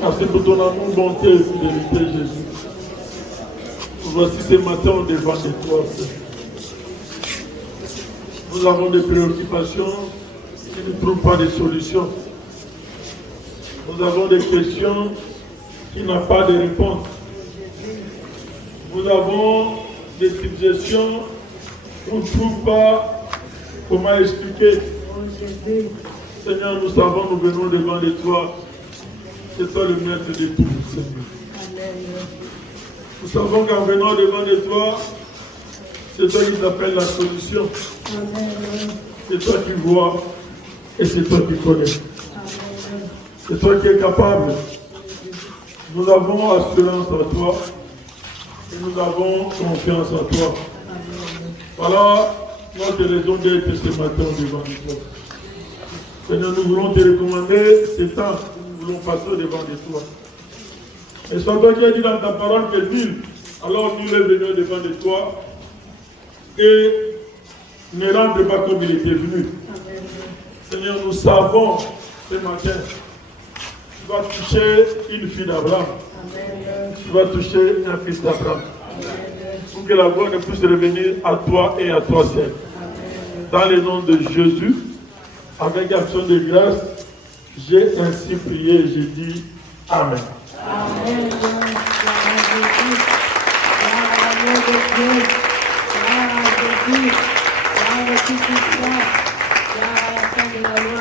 Merci pour ton amour, bonté et fidélité, Jésus. Voici ce matin au devant de toi, Seigneur. Nous avons des préoccupations qui ne trouvent pas de solution. Nous avons des questions qui n'ont pas de réponse. Nous avons des suggestions qu'on ne trouve pas comment expliquer. Seigneur, nous savons, nous venons devant de toi. C'est toi le maître de tout, Seigneur. Nous savons qu'en venant devant de toi, c'est toi qui t'appelle la solution. C'est toi qui vois et c'est toi qui connais. C'est toi qui es capable. Nous avons assurance en toi et nous avons confiance en toi. Voilà notre raison d'être ce matin devant de toi. Seigneur, nous voulons te recommander ce temps que nous voulons passer devant de toi. Et c'est toi qui as dit dans ta parole que nul, alors nul est venu devant de toi et ne rentre pas comme il était venu. Seigneur, nous savons ce matin, tu vas toucher une fille d'Abraham. Tu vas toucher un fils d'Abraham. Pour que la gloire ne puisse revenir à toi et à toi seul. Dans le nom de Jésus, avec action de grâce, j'ai ainsi prié et j'ai dit Amen. Amen.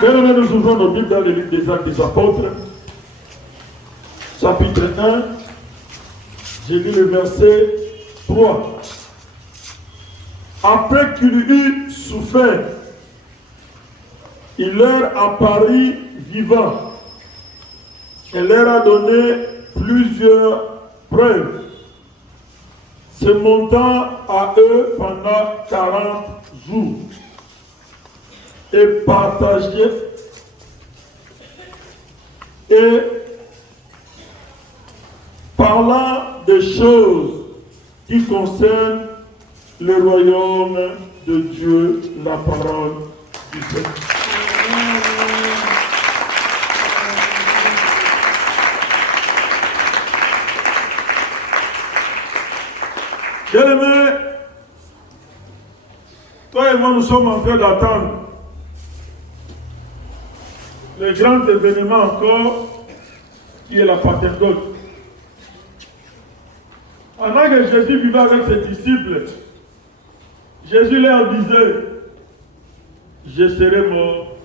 Maintenant, nous ouvrons nos Bibles dans le livre des Actes des Apôtres, chapitre 1, j'ai lu le verset 3. Après qu'il eut souffert, il leur apparut vivant et leur a donné plusieurs preuves, se montant à eux pendant 40 jours et partageant et parlant des choses qui concernent le royaume de Dieu, la parole du Seigneur. Bien-aimé, toi et moi, nous sommes en train d'attendre le grand événement encore, qui est la Pentecôte. Pendant que Jésus vivait avec ses disciples, Jésus leur disait, je serai mort,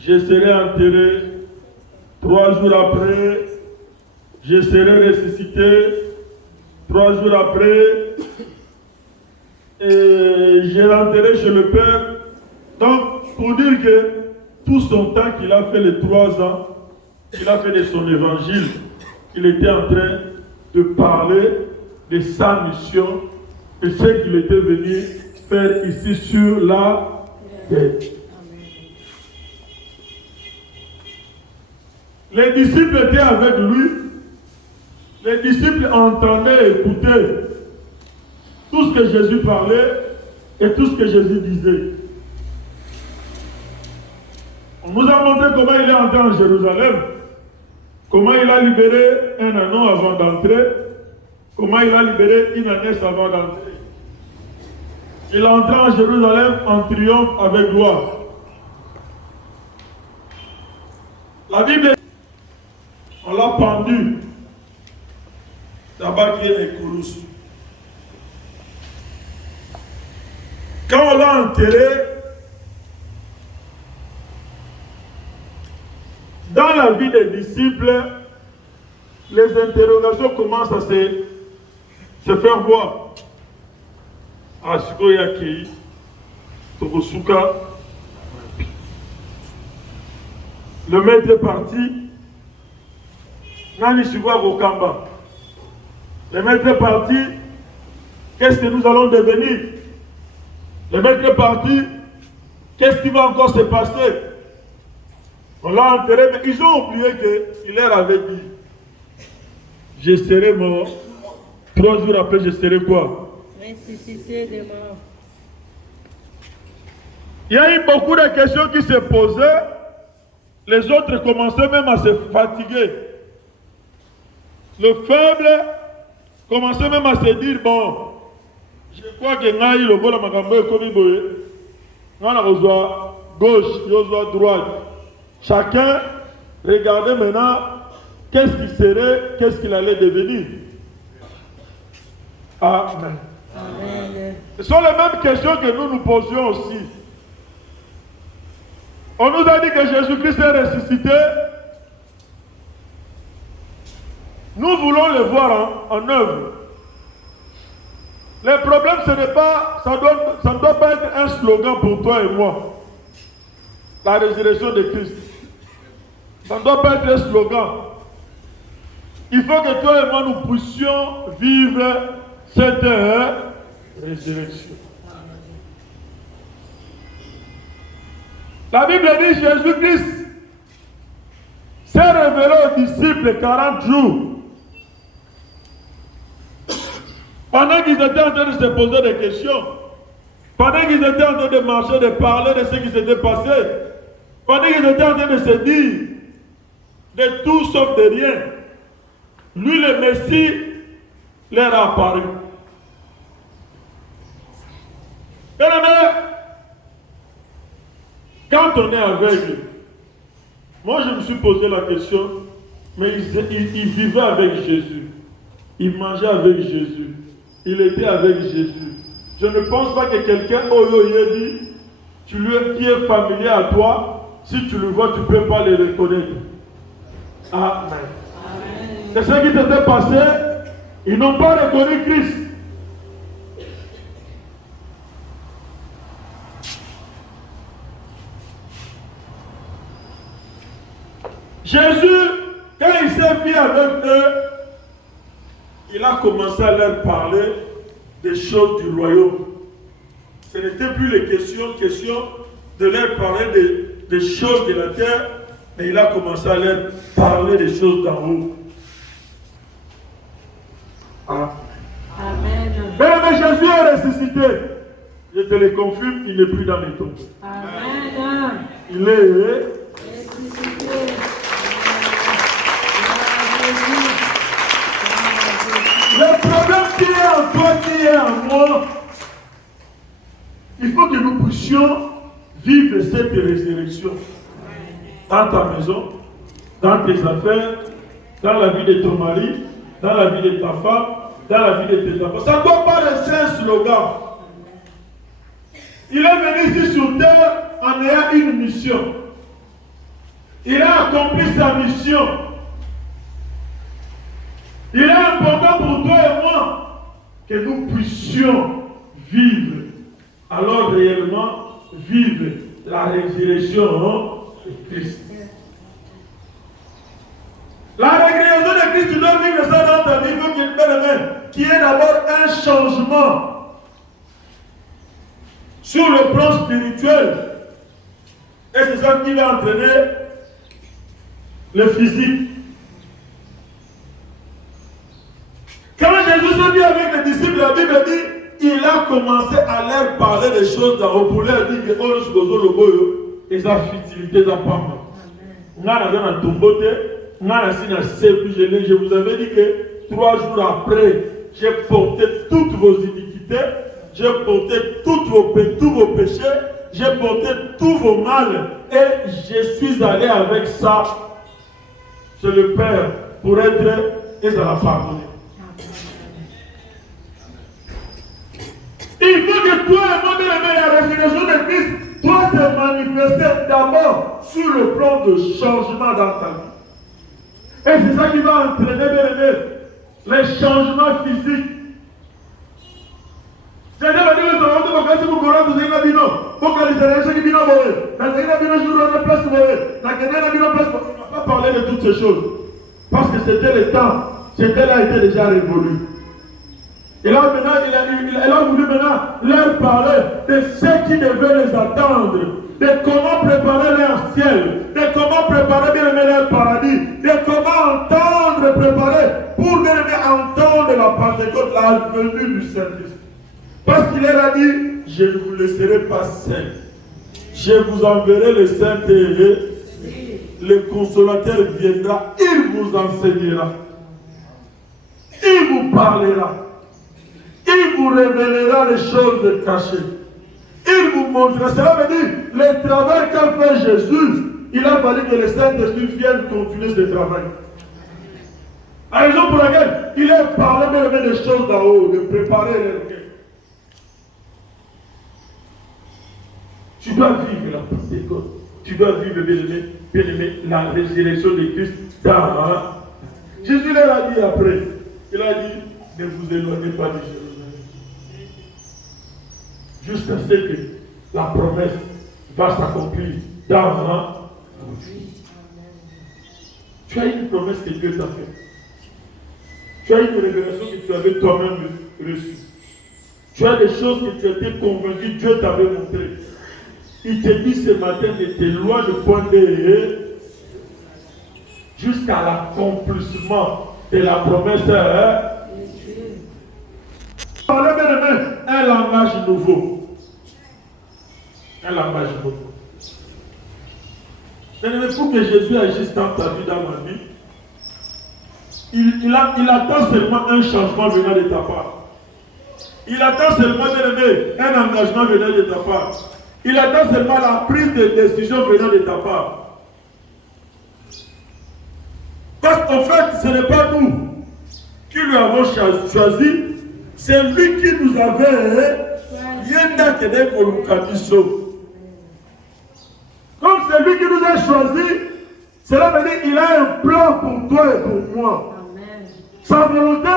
je serai enterré, 3 jours après, je serai ressuscité, 3 jours après, et je rentrerai chez le Père. Donc, pour dire que tout son temps qu'il a fait les 3 ans, qu'il a fait de son évangile, il était en train de parler de sa mission et ce qu'il était venu faire ici sur la terre. Les disciples étaient avec lui. Les disciples entendaient et écoutaient tout ce que Jésus parlait et tout ce que Jésus disait. On nous a montré comment il est entré en Jérusalem, comment il a libéré un anneau avant d'entrer, comment il a libéré une ânesse avant d'entrer. Il est entré en Jérusalem en triomphe avec gloire. La Bible, on l'a pendu. Là-bas qui est les Kourouss. Quand on l'a enterré, dans la vie des disciples, les interrogations commencent à se faire voir. Asiko Yakei, Tokosuka. Le maître est parti. Nani Sigwa Gokamba. Le maître est parti. Qu'est-ce que nous allons devenir? Le maître est parti. Qu'est-ce qui va encore se passer? On l'a enterré, mais ils ont oublié qu'il leur avait dit, je serai mort. 3 jours après, je serai quoi? Ressuscité des morts. Il y a eu beaucoup de questions qui se posaient. Les autres commençaient même à se fatiguer. Le faible commençait même à se dire, bon, je crois que Naï, le vol à Makambo est comme Iboye. On a reçoit gauche, il reçoit droite. Chacun regardait maintenant qu'est-ce qu'il serait, qu'est-ce qu'il allait devenir. Amen. Amen. Ce sont les mêmes questions que nous nous posions aussi. On nous a dit que Jésus-Christ est ressuscité. Nous voulons le voir en œuvre. Le problème, ce n'est pas, ça ne doit pas être un slogan pour toi et moi. La résurrection de Christ. Ça ne doit pas être un slogan. Il faut que toi et moi nous puissions vivre cette résurrection. La Bible dit Jésus-Christ s'est révélé aux disciples 40 jours. Pendant qu'ils étaient en train de se poser des questions, pendant qu'ils étaient en train de marcher, de parler de ce qui s'était passé, pendant qu'ils étaient en train de se dire de tout sauf de rien, lui le Messie leur a apparu. Bien-aimé, quand on est aveugle, moi je me suis posé la question, mais il vivait avec Jésus, il mangeait avec Jésus, il était avec Jésus. Je ne pense pas que quelqu'un ait dit, qui est familier à toi, si tu le vois, tu ne peux pas le reconnaître. Amen. C'est ce qui s'était passé, ils n'ont pas reconnu Christ. Jésus, quand il s'est mis avec eux, il a commencé à leur parler des choses du royaume. Ce n'était plus les questions de leur parler des choses de la terre, mais il a commencé à leur parler des choses d'en haut. Amen. Mais Jésus est ressuscité. Je te le confirme, il n'est plus dans les tombes. Amen. Il est ressuscité. Le problème qui est en toi, qui est en moi, il faut que nous puissions vivre cette résurrection dans ta maison, dans tes affaires, dans la vie de ton mari, dans la vie de ta femme, dans la vie de tes enfants. Ça ne doit pas rester un slogan. Il est venu ici sur terre en ayant une mission. Il a accompli sa mission. Il est important pour toi et moi que nous puissions vivre, alors réellement vivre la résurrection de Christ. La résurrection de Christ, tu dois vivre ça dans ta vie, qui est d'abord un changement sur le plan spirituel. Et c'est ça qui va entraîner le physique. Quand Jésus s'est mis avec les disciples, la Bible dit, il a commencé à leur parler des choses d'en haut pour leur dire que oh, je suis les affinités d'apprendre. Je vous avais dit que 3 jours après, j'ai porté toutes vos iniquités, j'ai porté tous vos péchés, j'ai porté tous vos mal et je suis allé avec ça chez le Père pour être et ça l'a pardonné. Il faut que toi et moi, bien-aimé, la résurrection de Christ doit se manifester d'abord sur le plan de changement dans ta vie. Et c'est ça qui va entraîner, bien-aimé, les changements physiques. C'est-à-dire que nous avons dit que vous courez, vous avez dit non. Pour que les élections qui viennent à mourir, vous avez dit jour à la place de mourir, vous avez dit place. On ne va pas parler de toutes ces choses. Parce que c'était le temps, c'était là, était déjà révolu. Et là maintenant, il a voulu maintenant leur parler de ce qui devait les attendre, de comment préparer leur ciel, de comment préparer bien leur paradis, de comment entendre, préparer pour bien entendre la Pentecôte, la venue du Saint-Esprit. Parce qu'il leur a dit, je ne vous laisserai pas seul. Je vous enverrai le Saint-Esprit. Le consolateur viendra, il vous enseignera. Il vous parlera. Il vous révélera les choses cachées. Il vous montrera. Cela veut dire, le travail qu'a fait Jésus, il a fallu que le Saint-Esprit vienne continuer ce travail. La raison pour laquelle il a parlé même des choses d'en haut, de préparer les requêtes. Tu dois vivre la Pentecôte. Tu dois vivre, bien aimé, la résurrection de Christ dans. Jésus leur a dit après, il a dit, ne vous éloignez pas de Jérusalem. Jusqu'à ce que la promesse va s'accomplir dans votre vie. Tu as une promesse que Dieu t'a faite. Tu as une révélation que tu avais toi-même reçue. Tu as des choses que tu étais convaincu, Dieu t'avait montré. Il te dit ce matin de t'éloigner point de jusqu'à l'accomplissement de la promesse. Parlez bien, un langage nouveau. Un langage nouveau. Mais pour que Jésus agisse dans ta vie, dans ma vie, il attend seulement un changement venant de ta part. Il attend seulement, un engagement venant de ta part. Il attend seulement la prise de décision venant de ta part. Parce qu'en fait, ce n'est pas nous qui lui avons choisi, c'est lui qui nous avait comme c'est lui qui nous a choisi, cela veut dire qu'il a un plan pour toi et pour moi. Amen. Sa volonté,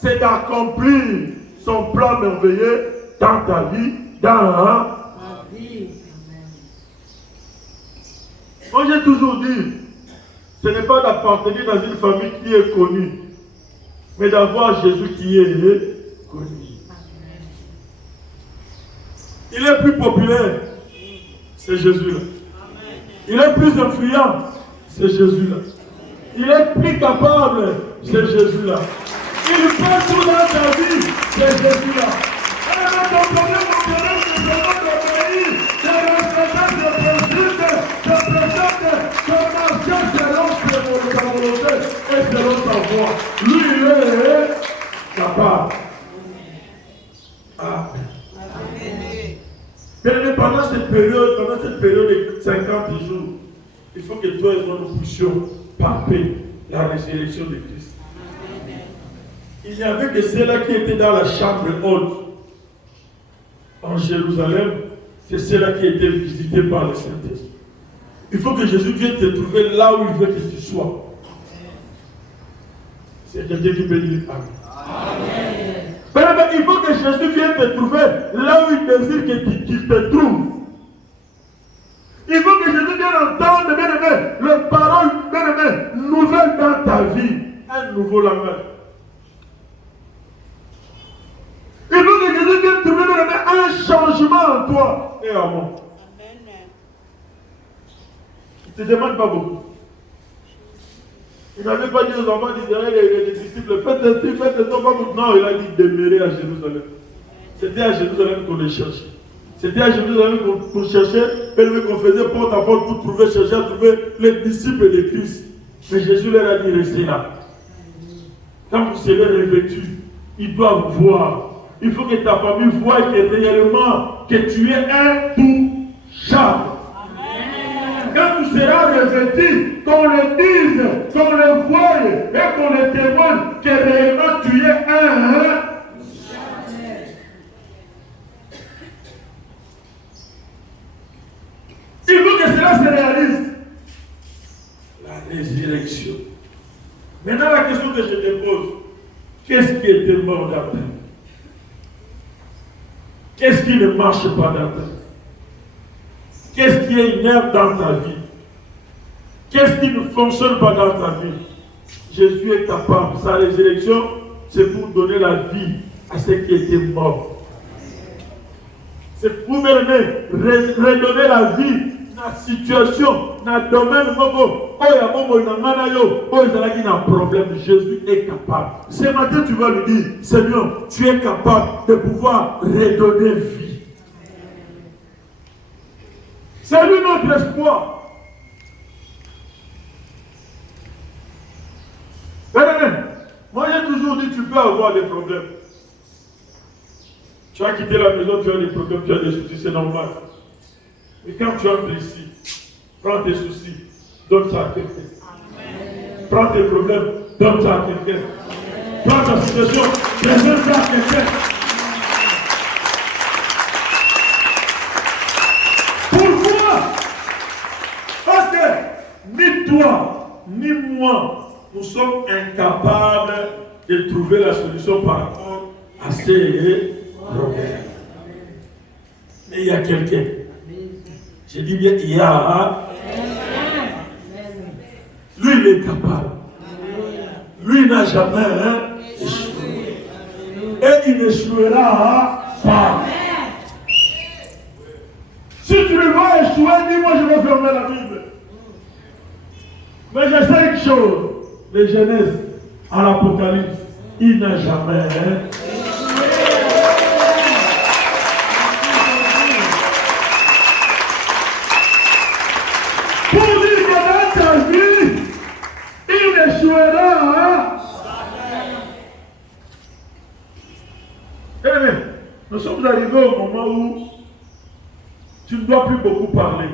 c'est d'accomplir son plan merveilleux dans ta vie, dans vie. Moi j'ai toujours dit, ce n'est pas d'appartenir dans une famille qui est connue, mais d'avoir Jésus qui est connu. Il est plus populaire, c'est Jésus-là. Il est plus influent, c'est Jésus-là. Il est plus capable, c'est Jésus-là. Il fait tout dans ta vie, c'est Jésus-là. Et ton problème, c'est vraiment d'obéir, de respecter, de préciser, de présenter, de marcher selon sa volonté et selon sa voix. Lui, il est capable. Amen. Mais pendant cette période de 50 jours, il faut que toi et moi nous puissions palper la résurrection de Christ. Il n'y avait que ceux-là qui étaient dans la chambre haute en Jérusalem, c'est ceux-là qui étaient visités par le Saint-Esprit. Il faut que Jésus vienne te trouver là où il veut que tu sois. C'est quelqu'un qui peut dire Amen. Amen. Il faut que Jésus vienne te trouver là où il désire qu'il te trouve. Il faut que Jésus vienne entendre, bien-aimé, les paroles, bien-aimé, nouvelles dans ta vie. Un nouveau langage. Il faut que Jésus vienne trouver, bien-aimé, un changement en toi et en moi. Il ne te demande pas beaucoup. Il n'avait pas dit aux enfants d'Israël et les disciples, faites ceci, faites ceci. Non, il a dit demeurer à Jérusalem. C'était à Jérusalem qu'on les cherchait. C'était à Jérusalem qu'on cherchait, qu'on faisait porte à porte pour chercher à trouver les disciples de Christ. Mais Jésus leur a dit, restez là. Quand vous serez revêtus, ils doivent voir. Il faut que ta famille voie que réellement que tu es intouchable. Quand tu seras revêtu, qu'on le dise, qu'on le voie et qu'on le témoigne que réellement tu es un. Il faut que cela se réalise. La résurrection. Maintenant, la question que je te pose, qu'est-ce qui était mort dans ta vie? Qu'est-ce qui ne marche pas dans ta vie? Qu'est-ce qui est inerte dans ta vie? Qu'est-ce qui ne fonctionne pas dans ta vie? Jésus est capable. Sa résurrection, c'est pour donner la vie à ceux qui étaient morts. C'est pour redonner la vie dans la situation, dans le domaine où il y a un problème. Jésus est capable. Ce matin, tu vas lui dire, Seigneur, tu es capable de pouvoir redonner vie. C'est lui notre espoir. Moi j'ai toujours dit tu peux avoir des problèmes. Tu as quitté la maison, tu as des problèmes, tu as des soucis, c'est normal. Mais quand tu entres ici, prends tes soucis, donne ça à quelqu'un. Prends tes problèmes, donne ça à quelqu'un. Prends ta situation, présente ça à quelqu'un. Pourquoi? Parce que ni toi, ni moi, nous sommes incapables de trouver la solution par rapport à ces problèmes. Mais il y a quelqu'un. Je dis bien, il y a. Lui, il est capable. Lui, il n'a jamais échoué. Et il n'échouera pas. Si tu le vois échouer, dis-moi, je vais fermer la Bible. Mais je sais une chose. De Genèse à l'Apocalypse, il n'a jamais pour dire que dans ta vie, il échouera. Nous sommes arrivés au moment où tu ne dois plus beaucoup parler.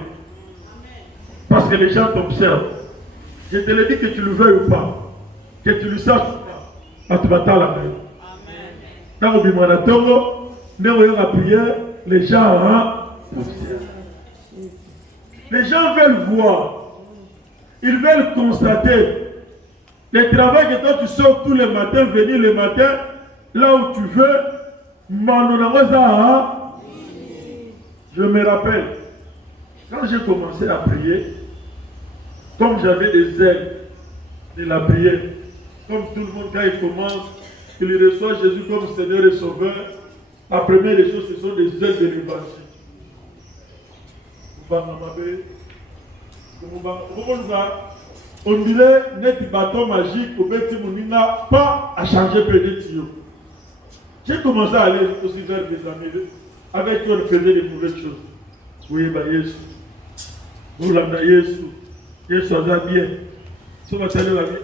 Parce que les gens t'observent. Je te le dis que tu le veuilles ou pas, que tu le saches ou pas, tu vas t'en la main. Dans le bimanatongo, dans la prière, les gens observent. Les gens veulent voir, ils veulent constater le travail que toi tu sors tous les matins, venir le matin, là où tu veux, je me rappelle, quand j'ai commencé à prier, comme j'avais des ailes de la prière, comme tout le monde quand il commence, il reçoit Jésus comme Seigneur et Sauveur, la première des choses, ce sont des ailes de l'évangile. On dirait net bâton magique au Béti Mounina, pas à changer peut-être. J'ai commencé à aller aussi vers des amis avec qui on faisait des mauvaises choses. Oui, bah Yesu. Vous l'avez Yesu. Yesu a bien. Si on va t'aller la vie,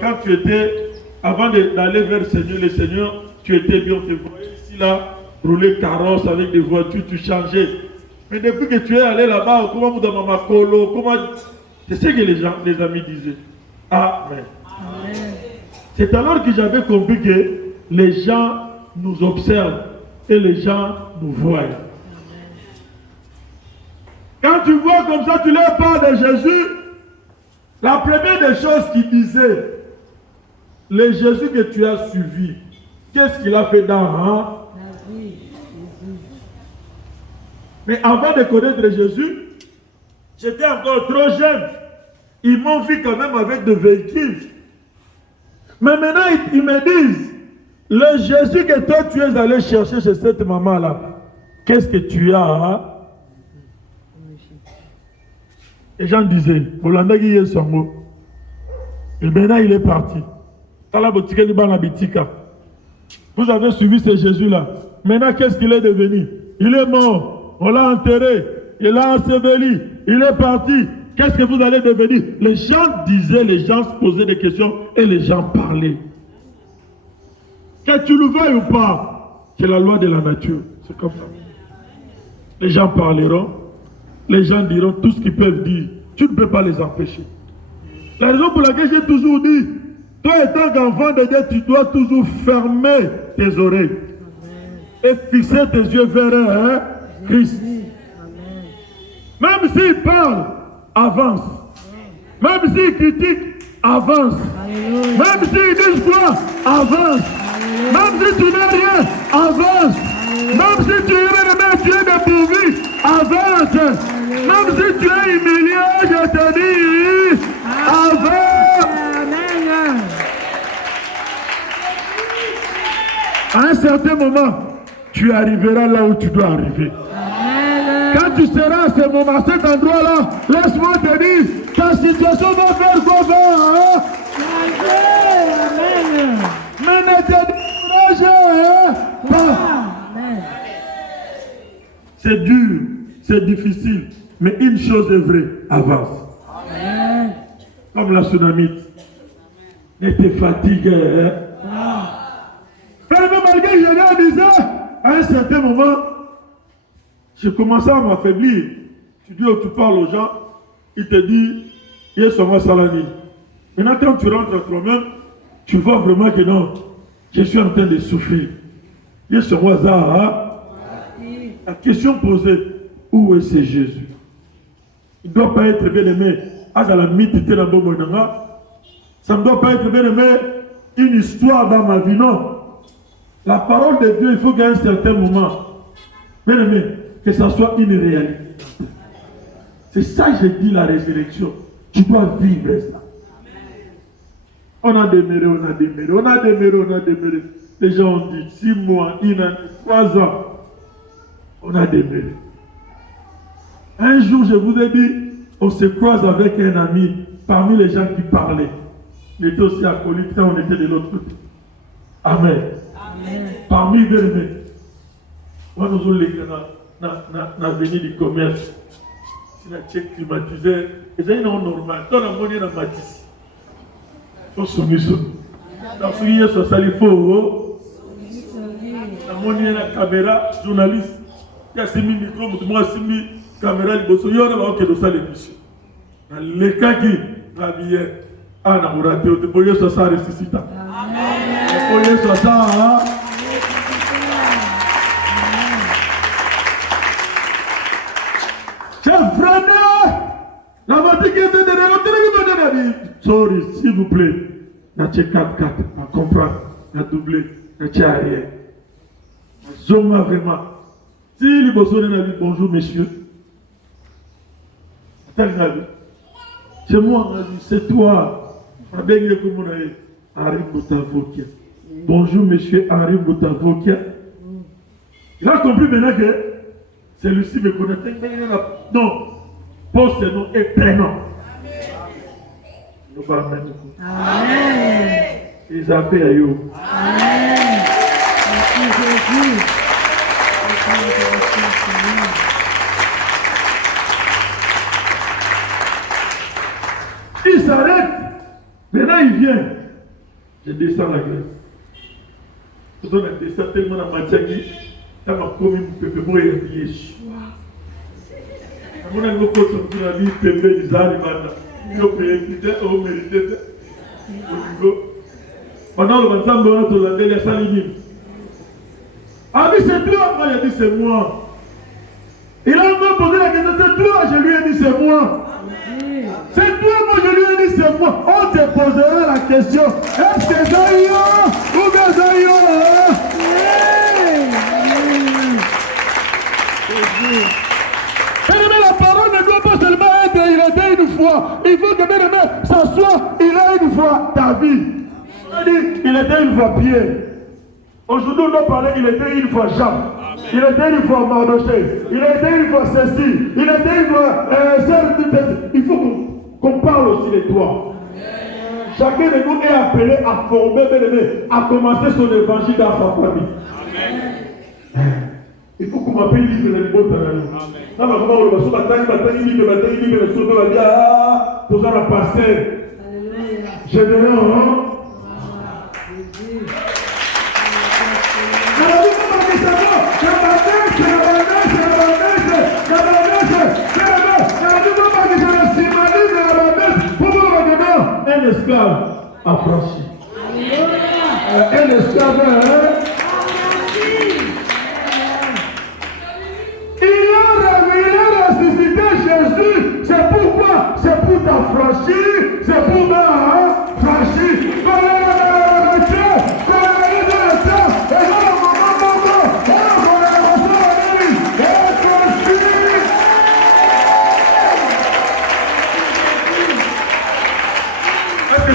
quand tu étais, avant d'aller vers le Seigneur, tu étais bien, on te voyait ici là, rouler carrosse avec des voitures, tu changeais. Mais depuis que tu es allé là-bas, comment vous demandez ma colo, comment. C'est ce que les amis disaient. Amen. Amen. C'est alors que j'avais compris que les gens nous observent et les gens nous voient. Amen. Quand tu vois comme ça, tu leur parles de Jésus, la première des choses qu'il disait, le Jésus que tu as suivi, qu'est-ce qu'il a fait dans la vie? Mais avant de connaître Jésus, j'étais encore trop jeune. Ils m'ont vu quand même avec des véhicules. Mais maintenant, ils me disent, le Jésus que toi tu es allé chercher chez cette maman-là, qu'est-ce que tu as? Les gens disaient, et maintenant il est parti. Vous avez suivi ce Jésus-là. Maintenant, qu'est-ce qu'il est devenu? Il est mort. On l'a enterré. Il l'a enseveli. Il est parti. Qu'est-ce que vous allez devenir? Les gens disaient, les gens se posaient des questions et les gens parlaient. Que tu le veuilles ou pas, c'est la loi de la nature. C'est comme ça. Les gens parleront. Les gens diront tout ce qu'ils peuvent dire. Tu ne peux pas les empêcher. La raison pour laquelle j'ai toujours dit, toi étant qu'enfant de Dieu, tu dois toujours fermer tes oreilles. Et fixer tes yeux vers Christ. Même s'il parle, avance. Même s'il critique, avance. Même s'il dit quoi, avance. Même si tu n'as rien, avance. Même si tu es tu es dépourvu, avance. Même si tu es humilié, je te dis, avance. À un certain moment, tu arriveras là où tu dois arriver. Quand tu seras à ce moment, à cet endroit-là, laisse-moi te dire, ta situation va faire quoi va. Mais ne te décourage pas. C'est dur, c'est difficile, mais une chose est vraie, avance. Amen. Comme la tsunamite. ne te fatigue. Frère, malgré que je disais, à un certain moment, j'ai commencé à m'affaiblir. Tu dis, tu parles aux gens, ils te disent, ils sont salami. Maintenant, quand tu rentres à toi-même, tu vois vraiment que non, je suis en train de souffrir. Ils sont hasard. La question posée, où est ce Jésus? Il ne doit pas être bien aimé. Ça ne doit pas être bien aimé une histoire dans ma vie, non. La parole de Dieu, il faut qu'à un certain moment, bien aimé, que ça soit une réalité. C'est ça que je dis, la résurrection. Tu dois vivre ça. On a demeuré, on a demeuré, on a demeuré, on a demeuré. Les gens ont dit 6 mois, 1 an, 3 ans. On a demeuré. Un jour, je vous ai dit, on se croise avec un ami parmi les gens qui parlaient. Il était aussi acolyte quand on était de l'autre côté. Amen. Amen. Parmi les amis. Moi, nous sommes dans l'avenue du commerce. C'est la tchèque climatisée. Et c'est non normal. Dans la monnaie, dans la matisse. Il faut soumettre ça. Dans ce qui est sur ça, il faut. La monnaie, la caméra, journaliste. Il y a 6 000 micros, moi 6 000 caméras. Il y a un ça l'émission. Dans les cas qui travaillent, ah, on a raté. On peut sur ça ressusciter. On peut sur ça. Chers frères, la voiture qui était derrière l'autre, sorry, s'il vous plaît. N'a-t-il 4-4, à comprendre, à doubler, n'a-t-il arrière. Zoma vraiment. Si les bossons de la vie, bonjour messieurs. C'est moi, c'est toi. Henri Boutavokia. Bonjour monsieur Henri Boutavokia. Il a compris maintenant que celui-ci me connaît. Non, poste nom et prénom. Amen. Isabelle Ayo. Amen. Il s'arrête. Maintenant il vient. Je descends la glace. Je descends tellement dans ma tête. Ça m'a commis un peu pour y aller. Je suis un la vie pépé des animaux. Je suis mérité. Pendant le 25 ans, on a dit ça limite. Ah oui, c'est toi. Moi, il a dit c'est moi. Il a encore posé la question, c'est toi. Je lui ai dit c'est moi. C'est toi, moi, je lui ai dit c'est moi. On te posera la question. Est-ce que c'est yo ou bien c'est yo? La parole ne doit pas seulement être il était une fois. Il faut que bien aimé, ça soit il a une fois ta vie. Il était une fois Pierre. Aujourd'hui, on doit parler, il était une fois Jean. Il était une fois Mardoché. Il était une fois Cécile. Il était une fois il faut qu'on parle aussi de toi. Chacun de nous est appelé à former, bien aimé, à commencer son évangile dans sa famille. Amen. Il faut qu'on m'appelle livre les mots dans la vie. Non, mais comment on va se batailler, livre, pour ça, la pasteur. Je dirais, un esclave affranchi. Un esclave il a ressuscité Jésus. C'est pourquoi? C'est pour t'affranchir. C'est pour m'affranchir.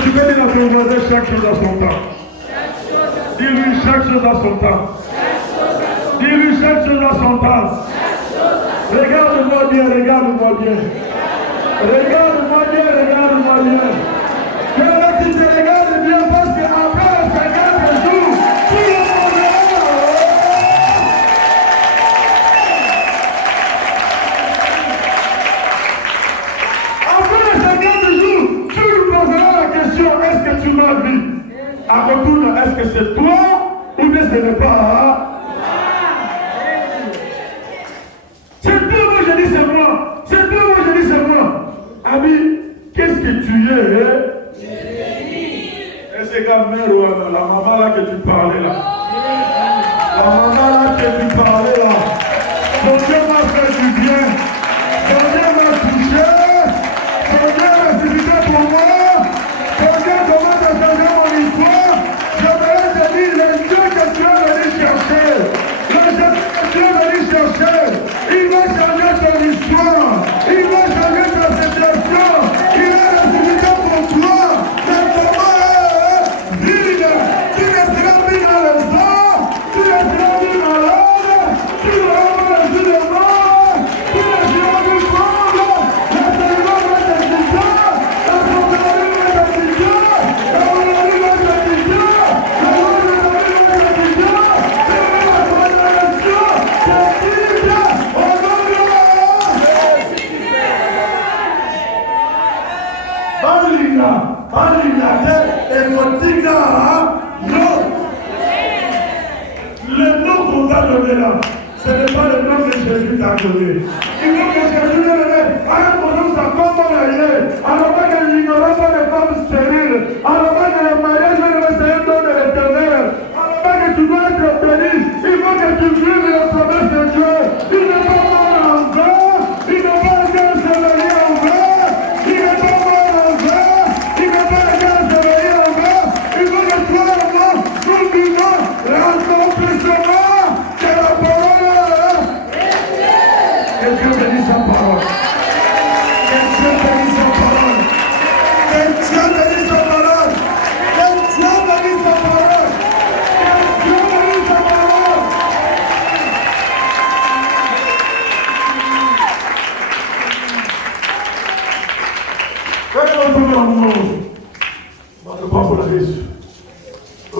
Tu peux dire à ton voisin chaque chose à son temps. Dis-lui chaque chose à son temps. Dis-lui chaque chose à son temps. Regarde-moi bien, regarde-moi bien. Regarde-moi bien, regarde-moi bien. Que là tu te regardes bien parce qu'après 50 jours, tout le monde est là. Après les 50 jours, tu lui poseras la question, est-ce que tu m'as vu? À retour, est-ce que c'est toi ou bien ce n'est pas? C'est toi, moi je dis c'est moi. C'est toi, moi je dis c'est moi. Ami, qu'est-ce que tu es? Et c'est comme la maman là que tu parlais là. La maman là que tu parlais là. Ton Dieu m'a fait du bien. Ton Dieu m'a touché. Ton Dieu m'a suscité pour moi. Ton Dieu commence à changer mon histoire. J'aimerais te dire les Dieu que tu es venu chercher. Les Dieu que tu es venu chercher. Il va changer ton histoire. Il va changer ta situation. Il va ressusciter pour toi. Mais comment vide? Tu ne seras plus dans le sang. Tu ne seras plus malade. Tu n'auras pas le jus de mort. Tu ne seras plus pauvre. Le Seigneur va te quitter. La compagnie va te quitter. La monnaie va te quitter. La monnaie va te quitter. Le nom qu'on t'a donné là, ce n'est pas le nom que Jésus t'a donné. Il faut que Jésus t'a donné à un bonhomme, ça commence à y aller. Alors que l'ignorance des femmes stériles, alors que le mariage c'est un don de l'éternel, alors que tu dois être béni, il faut que tu vives la promesse de Dieu. Il n'est pas mort en vain, il n'est pas été enseveli en vain, il n'est pas mort en vain, il n'est pas été enseveli en vain. Il faut que toi et moi, nous vivons l'accomplissement de la parole. Que Dieu bénisse sa parole. Que Dieu bénisse sa parole. Que Dieu bénisse sa parole. Que Dieu bénisse sa parole. Que Dieu bénisse sa parole. Quel est le monde? Je ne pas pour la Jésus.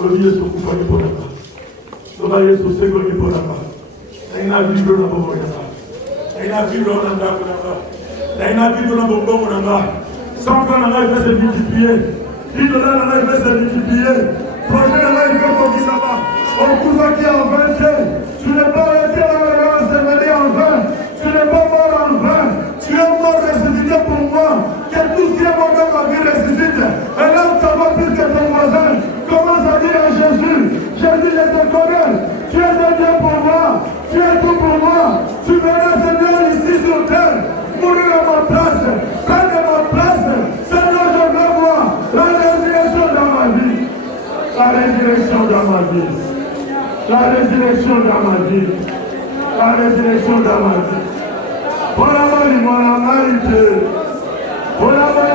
Le Yesu kufanya kwa namba. Ndoba Yesu sego ni kwa namba. Na ina vibro na bobo namba. Na ina vibro na ndako namba. Na ina vibro na bobo namba. Sans faire la life se multiplier. $10 la life se multiplier. Projet la life comme ça va. On couvre qui en 20. Tu n'es pas resté à la semaine en 20. Tu n'es pas mort en 20. Tu es mort ressuscité pour moi. Que tout ce qui est mort dans ma vie ressuscite. Et là, tu vas plus que ton voisin. Commence à dire à Jésus, Jésus, je te connais, tu es un Dieu pour moi, tu es tout pour moi, tu verras Seigneur ici sur terre, mourir à ma place, prendre ma place, Seigneur, je veux voir la résurrection dans ma vie, la résurrection dans ma vie, la résurrection dans ma vie, la résurrection dans ma vie. Pour la mort, pour la mort,